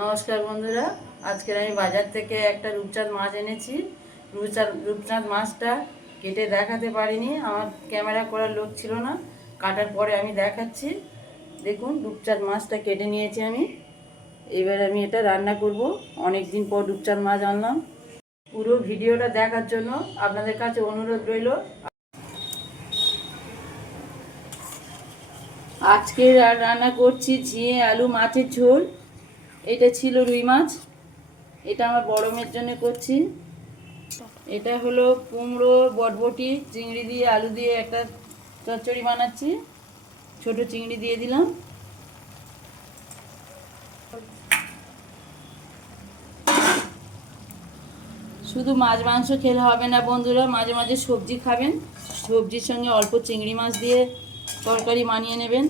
নমস্কার বন্ধুরা। আজকে আমি বাজার থেকে একটা রূপচাঁদ মাছ এনেছি। রূপচাঁদ রূপচাঁদ মাছটা কেটে দেখাতে পারিনি। আমার ক্যামেরা করার লোক ছিল না। কাটার পরে আমি দেখাচ্ছি। দেখুন, রূপচাঁদ মাছটা কেটে নিয়েছি আমি। এবার আমি এটা রান্না করব। অনেক দিন পর রূপচাঁদ মাছ আনলাম। পুরো ভিডিওটা দেখার জন্য আপনাদের কাছে অনুরোধ রইল। আজকে রান্না করছি ঝিঙে আলু মাছের ঝোল। এটা ছিল রুই মাছ। এটা আমার বড় মেয়ের জন্য করছি। এটা হলো কুমড়ো, বটবটি, চিংড়ি দিয়ে আলু দিয়ে একটা চচ্চড়ি বানাচ্ছি। ছোট চিংড়ি দিয়ে দিলাম। শুধু মাছ, মাংস খেলে হবে না বন্ধুরা, মাঝে মাঝে সবজি খাবেন। সবজির সঙ্গে অল্প চিংড়ি মাছ দিয়ে তরকারি মানিয়ে নেবেন।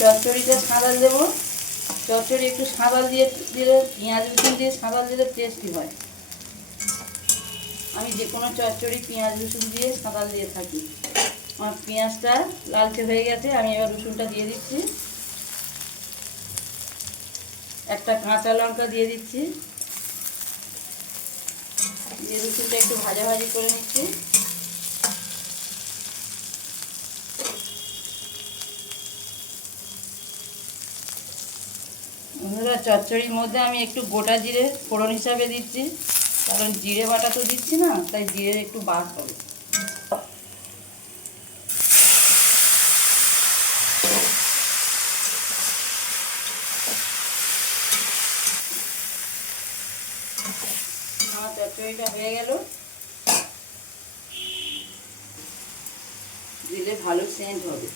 চচ্চড়িটা সাঁদাল দেবো। চচ্চড়ি একটু সাঁদাল দিয়ে দিলে, পেঁয়াজ রসুন দিয়ে সাঁদাল দিলে টেস্টি হয়। আমি যে কোনো চচ্চড়ি পেঁয়াজ রসুন দিয়ে সাঁদাল দিয়ে থাকি। আমার পেঁয়াজটা লালচে হয়ে গেছে, আমি এবার রসুনটা দিয়ে দিচ্ছি। একটা কাঁচা লঙ্কা দিয়ে দিচ্ছি। দিয়ে রসুনটা একটু ভাজা ভাজি করে নিচ্ছি। বন্ধুরা চচ্চড়ির মধ্যে আমি একটু গোটা জিরে ফোড়ন হিসাবে দিচ্ছি। কারণ জিরে বাটা তো দিচ্ছি না, তাই জিরে একটু বাদ হবে। চচ্চড়িটা হয়ে গেল। দিলে ভালো সেন্ট হবে।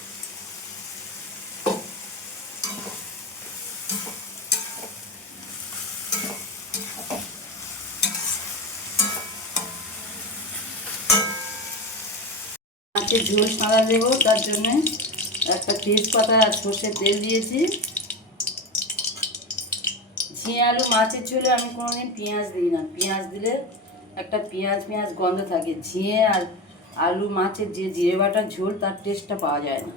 মাছের ঝোল সাদা দেবো, তার জন্য একটা তেজপাতা আর সর্ষের তেল দিয়েছি। ঝিঙে আলু মাছের ঝোলে আমি কোনোদিন পেঁয়াজ দিই না। পেঁয়াজ দিলে একটা পেঁয়াজ পেঁয়াজ গন্ধ থাকে। ঝিঙে আর আলু মাছের যে জিরে বাটার ঝোল, তার টেস্টটা পাওয়া যায় না।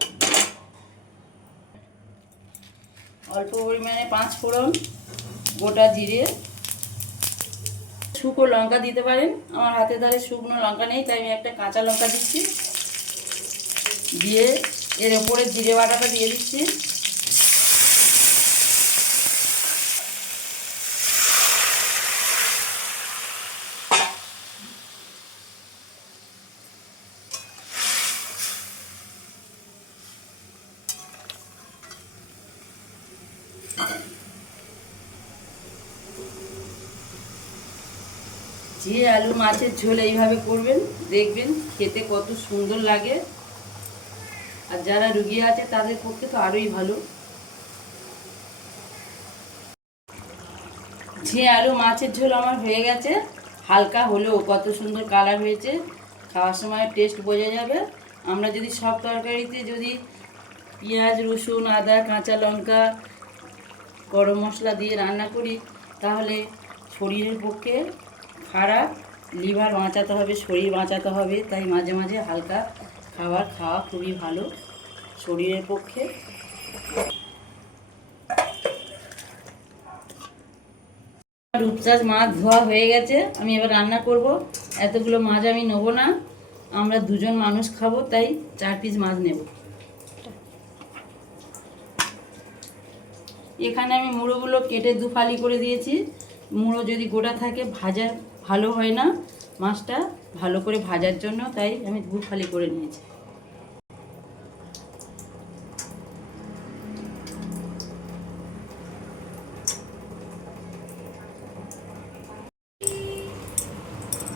অল্প পরিমাণে পাঁচ ফোড়ন, গোটা জিরে। শুকনো লঙ্কা দিতে পারেন। আমার হাতে ধারে শুকনো লঙ্কা নেই, তাই আমি একটা কাঁচা লঙ্কা দিচ্ছি। দিয়ে এর ওপরে জিরে বাটাটা দিয়ে দিচ্ছি। জিরে আলু মাছের ঝোল এইভাবে করবেন, দেখবেন খেতে কত সুন্দর লাগে। আর যারা রুগী আছে, তাদের পক্ষে তো আরোই ভালো। ঝিঙে আলু মাছের ঝোল আমার হয়ে গেছে, হালকা হলেও কত সুন্দর কালার হয়েছে, খাওয়ার সময় টেস্ট বোঝা যাবে। আমরা যদি সব তরকারিতে যদি পেঁয়াজ, রসুন, আদা, কাঁচা লঙ্কা, গরম মশলা দিয়ে রান্না করি, তাহলে শরীরের পক্ষে খারাপ লিভার বাঁচাতে হবে, শরীর বাঁচাতে হবে, তাই মাঝে মাঝে হালকা খাবার খাওয়া খুবই ভালো, শরীরের পক্ষে। রূপচাঁদ মাছ ধোয়া হয়ে গেছে, আমি এবার রান্না করব। এতগুলো মাছ আমি নেব না, আমরা দুজন মানুষ খাব, তাই চার পিস মাছ নেব। এখানে আমি মুড়োগুলো কেটে দু ফালি করে দিয়েছি। মুড়ো যদি গোটা থাকে, ভাজা ভালো হয় না মাছটা, ভালো করে ভাজার জন্য, তাই আমি দু ফালি করে নিয়েছি।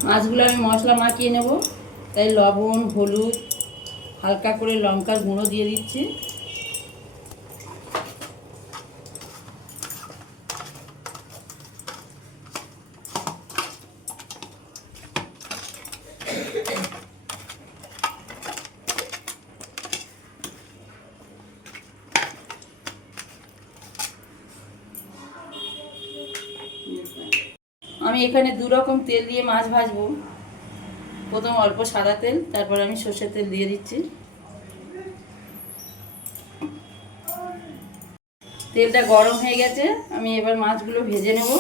মাছগুলো আমি মশলা মাখিয়ে নেব। তাই লবণ হলুদ হালকা করে লঙ্কার গুঁড়ো দিয়ে দিচ্ছি। আমি এখানে দু রকম তেল দিয়ে মাছ ভাজবো। প্রথম অল্প সাদা তেল, তারপর আমি সর্ষের তেল দিয়ে দিচ্ছি। তেলটা গরম হয়ে গেছে, আমি এবার মাছগুলো ভেজে নেব।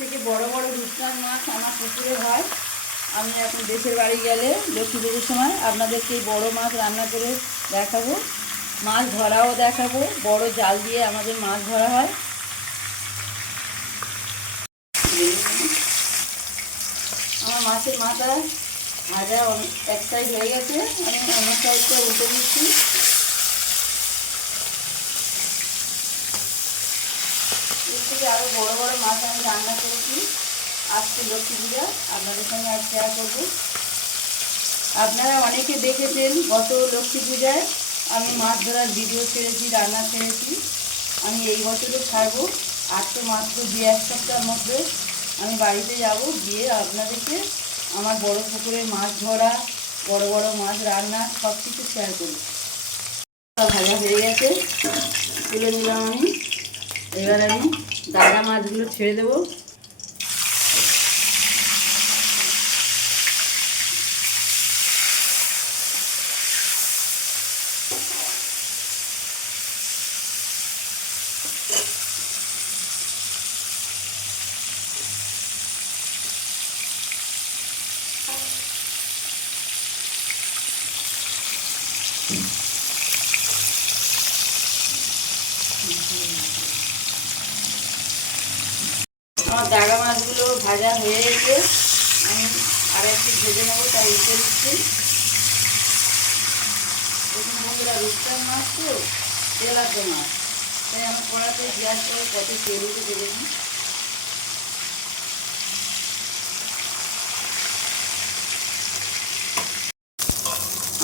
থেকে বড় বড় রূপচাঁদ মাছ আমার পুকুরে হয়। আমি এখন দেশের বাড়ি গেলে লক্ষ্মী পুজোর সময় আপনাদেরকে বড় মাছ রান্না করে দেখাবো। মাছ ধরাও দেখাবো। বড় জাল দিয়ে আমাদের মাছ ধরা হয়। আমার মাছের মাথা ভাজা অনেক এক সাইড হয়ে গেছে। আমি সাইডটা উঠে দিচ্ছি এর থেকে আরও বড় বড় মাছ আমি রান্না করেছি। আজকে লক্ষ্মী পূজা আপনাদের সঙ্গে আজ শেয়ার করব। আপনারা অনেকে দেখেছেন গত লক্ষ্মী পূজায় আমি মাছ ধরার ভিডিও ছেড়েছি, রান্না ছেড়েছি। আমি এই বছরও ছাড়বো। আর তো মাত্র দু এক সপ্তাহের মধ্যে আমি বাড়িতে যাব, গিয়ে আপনাদেরকে আমার বড় পুকুরে মাছ ধরা, বড় বড় মাছ রান্না সব কিছু শেয়ার করি ভাজা হয়ে গেছে। তুলে নিলাম আমি। এবার আমি দাদা মাছগুলো ছেড়ে দেবো আমার দাগা মাছগুলো ভাজা হয়ে গেছে। আমি আর একটু ভেজে নেব, তাই উঠে দিচ্ছি। দেখুন বন্ধুরা রূপচার মাছ তো তেল আছে মাছ। তাই আমার কড়াতে গ্যাস করে কত তেল উঠে দেবে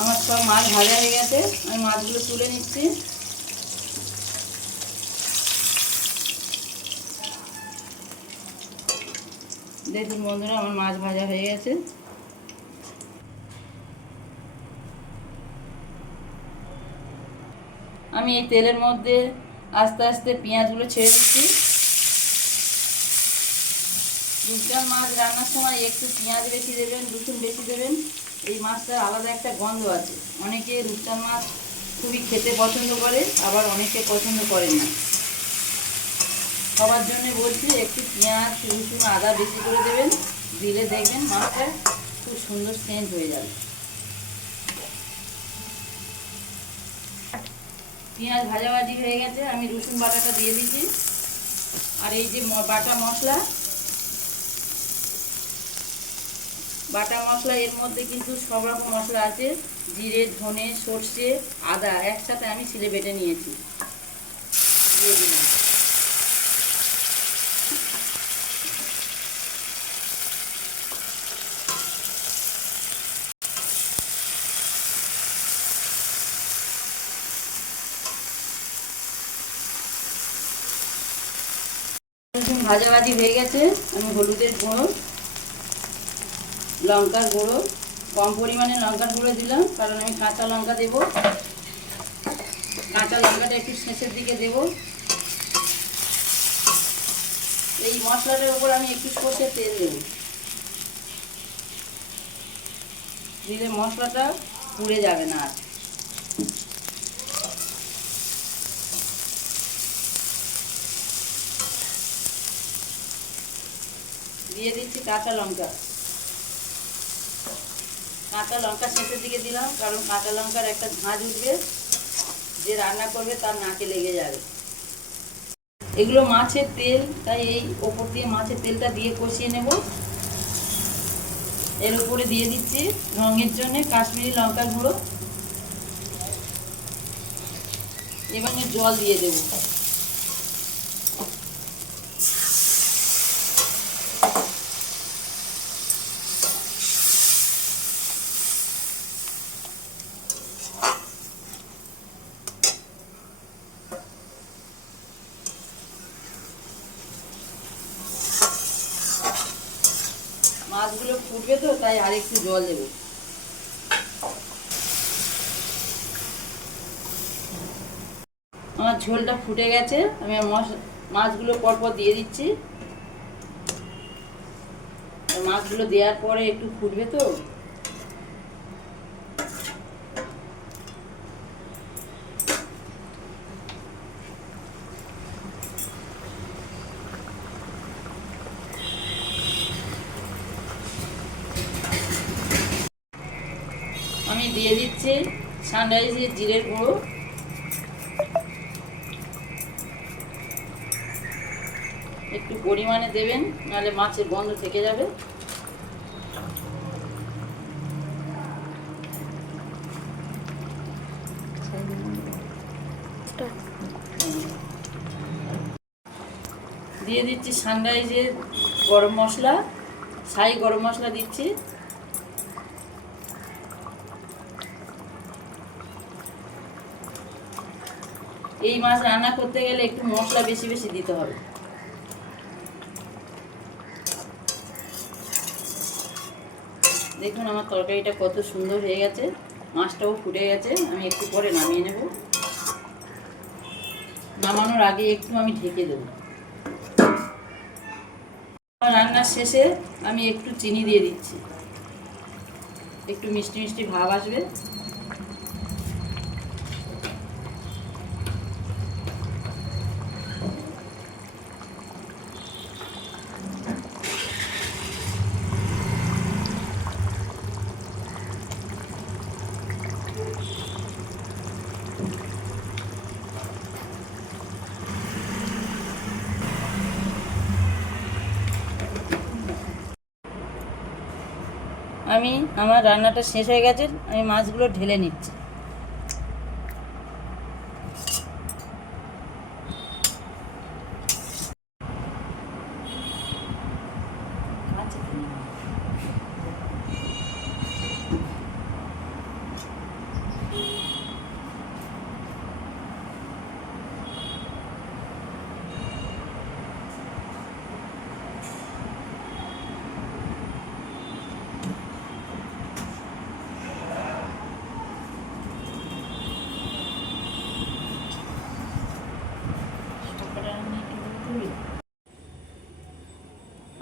আমার সব মাছ ভাজা হয়ে গেছে। আমি মাছগুলো তুলে নিচ্ছি। দেখুন বন্ধুরা, আমার মাছ ভাজা হয়ে গেছে। আমি এই তেলের মধ্যে আস্তে আস্তে পেঁয়াজগুলো ছেড়ে দিচ্ছি। রূপচাঁদ মাছ রান্নার সময় একটু পেঁয়াজ বেশি দেবেন, রসুন বেশি দেবেন। এই মাছটার আলাদা একটা গন্ধ আছে। অনেকে রূপচাঁদ মাছ খুবই খেতে পছন্দ করে, আবার অনেকে পছন্দ করেন না। সবার জন্য বলছি, একটু পেঁয়াজ, রসুন, আদা বেশি করে দেবেন। দিলে দেখবেন মাছটা খুব সুন্দর সেন্ট হয়ে যাবে। পেঁয়াজ ভাজাভাজি হয়ে গেছে, আমি রসুন বাটাটা দিয়ে দিচ্ছি। আর এই যে বাটা মশলা বাটা মশলা এর মধ্যে কিন্তু সব রকম মশলা আছে। জিরে, ধনে, সর্ষে, আদা, একসাথে আমি ছিলে বেটে নিয়েছি। দিয়ে দিলাম। ভাজাভাজি হয়ে গেছে। আমি হলুদের গুঁড়ো, লঙ্কার গুঁড়ো, কম পরিমাণে লঙ্কার গুঁড়ো দিলাম, কারণ আমি কাঁচা লঙ্কা দেব। কাঁচা লঙ্কাটা একটু শেষের দিকে দেব। এই মশলাটার উপর আমি একটু সর্ষের তেল দেব। দিলে মশলাটা পুড়ে যাবে না আর। দিয়ে দিচ্ছি কাঁচা লঙ্কা। কাঁচা লঙ্কা শেষের দিকে দিলাম, কারণ কাঁচা লঙ্কার একটা ঝাঁঝ উঠবে, যে রান্না করবে তার নাকে লেগে যাবে। এগুলো মাছের তেল, তাই এই ওপর দিয়ে মাছের তেলটা দিয়ে কষিয়ে নেব। এর উপরে দিয়ে দিচ্ছি রঙের জন্য কাশ্মীরি লঙ্কা গুঁড়ো। এবং জল দিয়ে দেবো মাছগুলো ফুটবে তো তাই আর একটু জল দেব। আমার ঝোলটা ফুটে গেছে, আমি মাছগুলো পরপর দিয়ে দিচ্ছি। মাছগুলো দেওয়ার পরে একটু ফুটবে তো। আমি দিয়ে দিচ্ছি সানরাইজের জিরের গুঁড়ো। একটু পরিমাণে দেবেন, নাহলে মাছের গন্ধ থেকে যাবে। দিয়ে দিচ্ছি সানরাইজের গরম মশলা সাই গরম মশলা দিচ্ছি। এই মাছ রান্না করতে গেলে একটু মশলা বেশি বেশি দিতে হবে। দেখুন আমার তরকারিটা কত সুন্দর হয়ে গেছে, মাছটাও ফুটে গেছে, আমি একটু পরে নামিয়ে নেব। নামানোর আগে একটু আমি ঢেকে দেব। রান্নার শেষে আমি একটু চিনি দিয়ে দিচ্ছি। একটু মিষ্টি মিষ্টি ভাব আসবে। আমি আমার রান্নাটা শেষ হয়ে গেছে আমি মাছগুলো ঢেলে নিচ্ছি।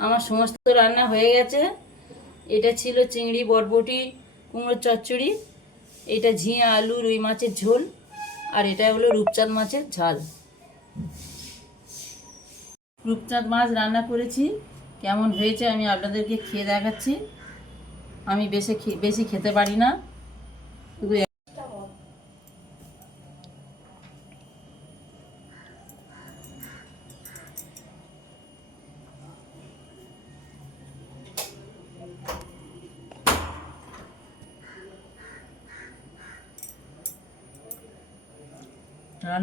আমার সমস্ত রান্না হয়ে গেছে। এটা ছিল চিংড়ি বটবটি কুমড়োর চচ্চড়ি, এটা ঝিঙে, আলু, রুই মাছের ঝোল, আর এটা হলো রূপচাঁদ মাছের ঝাল। রূপচাঁদ মাছ রান্না করেছি। কেমন হয়েছে আমি আপনাদেরকে খেয়ে দেখাচ্ছি। আমি বেশি বেশি খেতে পারি না।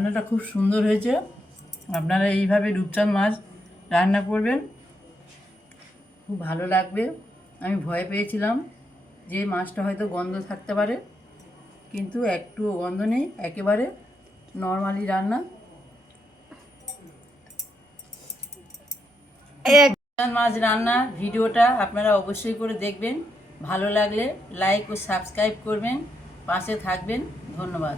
রান্নাটা খুব সুন্দর হয়েছে। আপনারা এইভাবে রূপচাঁদ মাছ রান্না করবেন। খুব ভালো লাগবে। আমি ভয় পেয়েছিলাম যে মাছটা হয়তো গন্ধ থাকতে পারে, কিন্তু একটু গন্ধ নেই। একেবারে নর্মালি রান্না। মাছ রান্না ভিডিওটা আপনারা অবশ্যই করে দেখবেন। ভালো লাগলে লাইক ও সাবস্ক্রাইব করবেন। পাশে থাকবেন। ধন্যবাদ।